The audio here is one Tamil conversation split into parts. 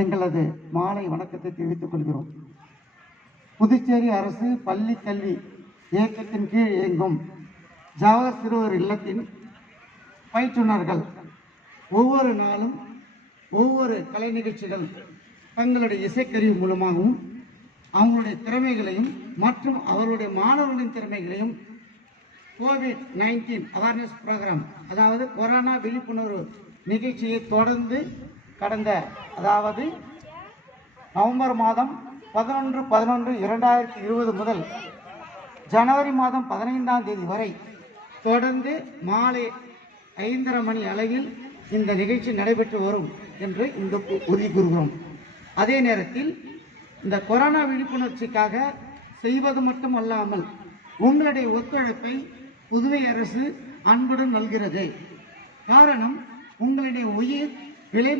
எங்களது மாலை வணக்கத்தை தெரிவித்துக் கொள்கிறோம். புதுச்சேரி அரசு பள்ளி கல்வி இயக்கத்தின் கீழ் இயங்கும் ஜவஹர் சிறுவர் இல்லத்தின் பயிற்றுனர்கள் ஒவ்வொரு நாளும் ஒவ்வொரு கலை நிகழ்ச்சிகள் தங்களுடைய இசைக்கருவி மூலமாகவும் அவங்களுடைய திறமைகளையும் மற்றும் அவருடைய மாணவர்களின் திறமைகளையும் COVID-19 அவேர்னஸ் ப்ரோக்ராம், அதாவது கொரோனா விழிப்புணர்வு நிகழ்ச்சியை தொடர்ந்து கடந்த நவம்பர் மாதம் 11/11/2020 முதல் ஜனவரி மாதம் 15ஆம் தேதி வரை தொடர்ந்து மாலை 5:30 மணி அளவில் இந்த நிகழ்ச்சி நடைபெற்று வரும் என்று இங்கு உறுதி கூறுகிறோம். அதே நேரத்தில் இந்த கொரோனா விழிப்புணர்ச்சிக்காக செய்வது மட்டுமல்லாமல் உங்களுடைய ஒத்துழைப்பை புதுவை அரசு அன்புடன் நல்கிறது. காரணம், உங்களுடைய உயிர் விலை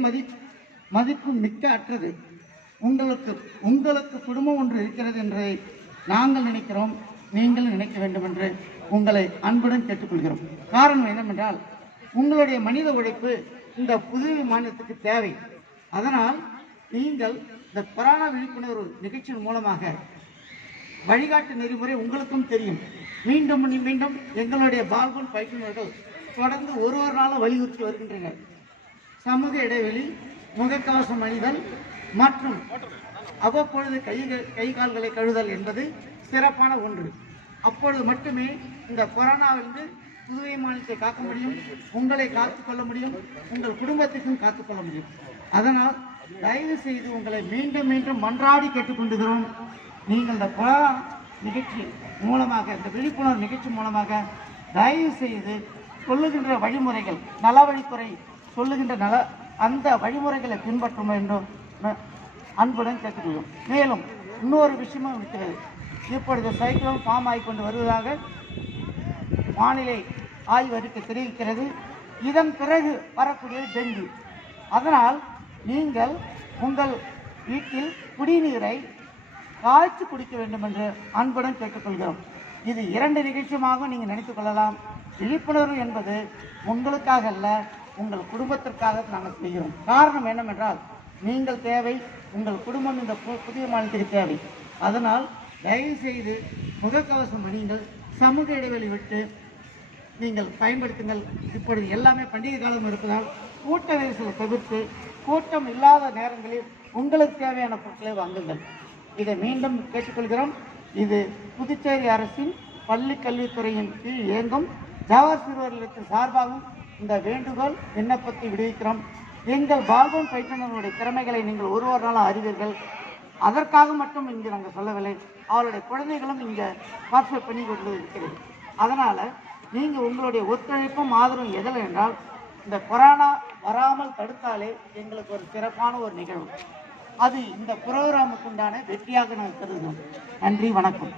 மதிப்பு மிக்க அற்றது. உங்களுக்கு குடும்பம் ஒன்று இருக்கிறது என்று நாங்கள் நினைக்கிறோம், நீங்கள் நினைக்க வேண்டும் என்று உங்களை அன்புடன் கேட்டுக்கொள்கிறோம். காரணம் என்னவென்றால், உங்களுடைய மனித உழைப்பு இந்த புதுவை மாநிலத்துக்கு தேவை. அதனால் நீங்கள் இந்த கொரோனா விழிப்புணர்வு நிகழ்ச்சியின் மூலமாக வழிகாட்டு நெறிமுறை உங்களுக்கும் தெரியும். மீண்டும் மீண்டும் எங்களுடைய பால்கோன் பயிற்றுநர்கள் தொடர்ந்து ஒரு நாளும் வலியுறுத்தி வருகின்றனர். சமூக இடைவெளி, முகக்கவசம் அணிதல் மற்றும் அவ்வப்பொழுது கை கால்களை கழுதல் என்பது சிறப்பான ஒன்று. அப்பொழுது மட்டுமே இந்த கொரோனாவிலிருந்து புதுவை மாநிலத்தை காக்க முடியும், உங்களை காத்துக்கொள்ள முடியும், உங்கள் குடும்பத்துக்கும் காத்துக்கொள்ள முடியும். அதனால் தயவு செய்து உங்களை மீண்டும் மீண்டும் மன்றாடி கேட்டுக்கொண்டுகிறோம். நீங்கள் இந்த கொரோனா நிகழ்ச்சி மூலமாக, இந்த விழிப்புணர்வு நிகழ்ச்சி மூலமாக தயவு செய்து சொல்லுகின்ற வழிமுறைகள், நலவழித்துறை சொல்லுகின்ற அந்த வழிமுறைகளை பின்பற்றும் என்றும் அன்புடன் கேட்டுக்கொள்ளும். மேலும் இன்னொரு விஷயமும் இருக்கிறது. இப்பொழுது சைக்ளோன் ஃபார்ம் ஆகிக்கொண்டு வருவதாக வானிலை ஆய்வு அறிக்கை தெரிவிக்கிறது. இதன் பிறகு வரக்கூடிய டெங்கு. அதனால் நீங்கள் உங்கள் வீட்டில் குடிநீரை காய்ச்சி குடிக்க வேண்டும் என்று அன்புடன் கேட்டுக்கொள்கிறோம். இது 2 நிகழ்ச்சியாக நீங்கள் நினைத்துக் கொள்ளலாம். விழிப்புணர்வு என்பது உங்களுக்காக அல்ல, உங்கள் குடும்பத்திற்காக நாங்கள் செய்கிறோம். காரணம் என்னவென்றால், நீங்கள் தேவை, உங்கள் குடும்பம் இந்த புதிய மாநிலத்திற்கு தேவை. அதனால் தயவு செய்து முகக்கவசம் அணியுங்கள், சமூக இடைவெளி விட்டு நீங்கள் பயன்படுத்துங்கள். இப்பொழுது எல்லாமே பண்டிகை காலம் இருப்பதால் கூட்ட நெரிசலை தவிர்த்து கூட்டம் இல்லாத நேரங்களில் உங்களுக்கு தேவையான பொருட்களை வாங்குங்கள். இதை மீண்டும் கேட்டுக்கொள்கிறோம். இது புதுச்சேரி அரசின் பள்ளி கல்வித்துறையின் கீழ் இயங்கும் ஜவஹர் சிறுவர் இல்லத்தின் சார்பாகவும் இந்த வேண்டுகோள் விண்ணப்பத்தை விடுவிக்கிறோம். எங்கள் பால்கோன் பயிற்றுநர்களுடைய திறமைகளை நீங்கள் ஒரு நாளும் அறிவீர்கள். அதற்காக மட்டும் இங்கு நாங்கள் சொல்லவில்லை, அவருடைய குழந்தைகளும் இங்கே பார்ட்டிசிபேட் பண்ணி கொண்டு இருக்கிறது. அதனால் நீங்கள் உங்களுடைய ஒத்துழைப்பும் ஆதரவும் எதில் என்றால், இந்த கொரோனா வராமல் தடுத்தாலே எங்களுக்கு ஒரு சிறப்பான ஒரு நிகழ்வு. அது இந்த புரோகிராமுக்கு உண்டான வெற்றியாக நாங்கள் கருதுகிறோம். நன்றி, வணக்கம்.